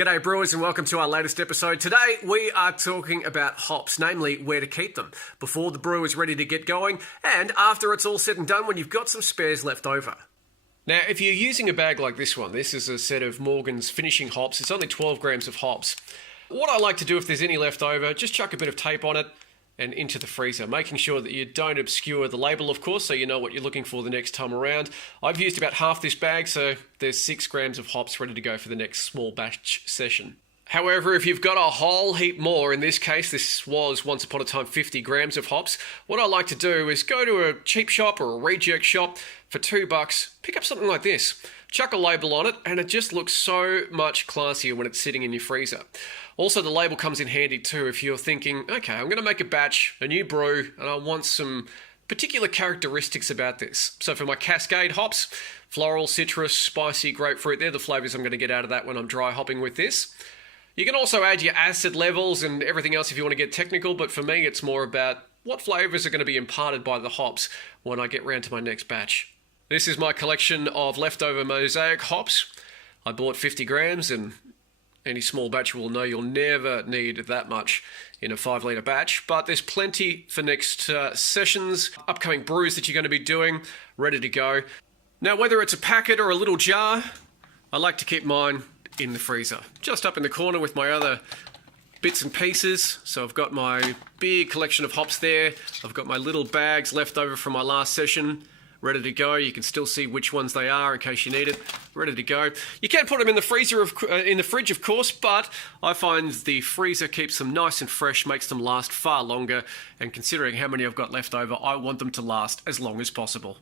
G'day brewers and welcome to our latest episode. Today we are talking about hops, namely where to keep them before the brew is ready to get going and after it's all said and done when you've got some spares left over. Now if you're using a bag like this one, this is a set of Morgan's finishing hops. It's only 12 grams of hops. What I like to do if there's any left over, just chuck a bit of tape on it and into the freezer, making sure that you don't obscure the label, of course, so you know what you're looking for the next time around. I've used about half this bag, so there's 6 grams of hops ready to go for the next small batch session. However, if you've got a whole heap more, in this case, this was once upon a time 50 grams of hops, what I like to do is go to a cheap shop or a reject shop for $2, pick up something like this, chuck a label on it, and it just looks so much classier when it's sitting in your freezer. Also, the label comes in handy too if you're thinking, okay, I'm going to make a batch, a new brew, and I want some particular characteristics about this. So for my Cascade hops, floral, citrus, spicy, grapefruit, they're the flavors I'm going to get out of that when I'm dry hopping with this. You can also add your acid levels and everything else if you want to get technical, but for me it's more about what flavors are going to be imparted by the hops when I get round to my next batch. This is my collection of leftover mosaic hops. I bought 50 grams and any small batch will know you'll never need that much in a 5-litre batch, but there's plenty for next sessions, upcoming brews that you're going to be doing, ready to go. Now, whether it's a packet or a little jar, I like to keep mine in the freezer, just up in the corner with my other bits and pieces. So I've got my big collection of hops there. I've got my little bags left over from my last session, ready to go. You can still see which ones they are in case you need it. Ready to go. You can put them in the freezer, in the fridge, of course, but I find the freezer keeps them nice and fresh, makes them last far longer. And considering how many I've got left over, I want them to last as long as possible.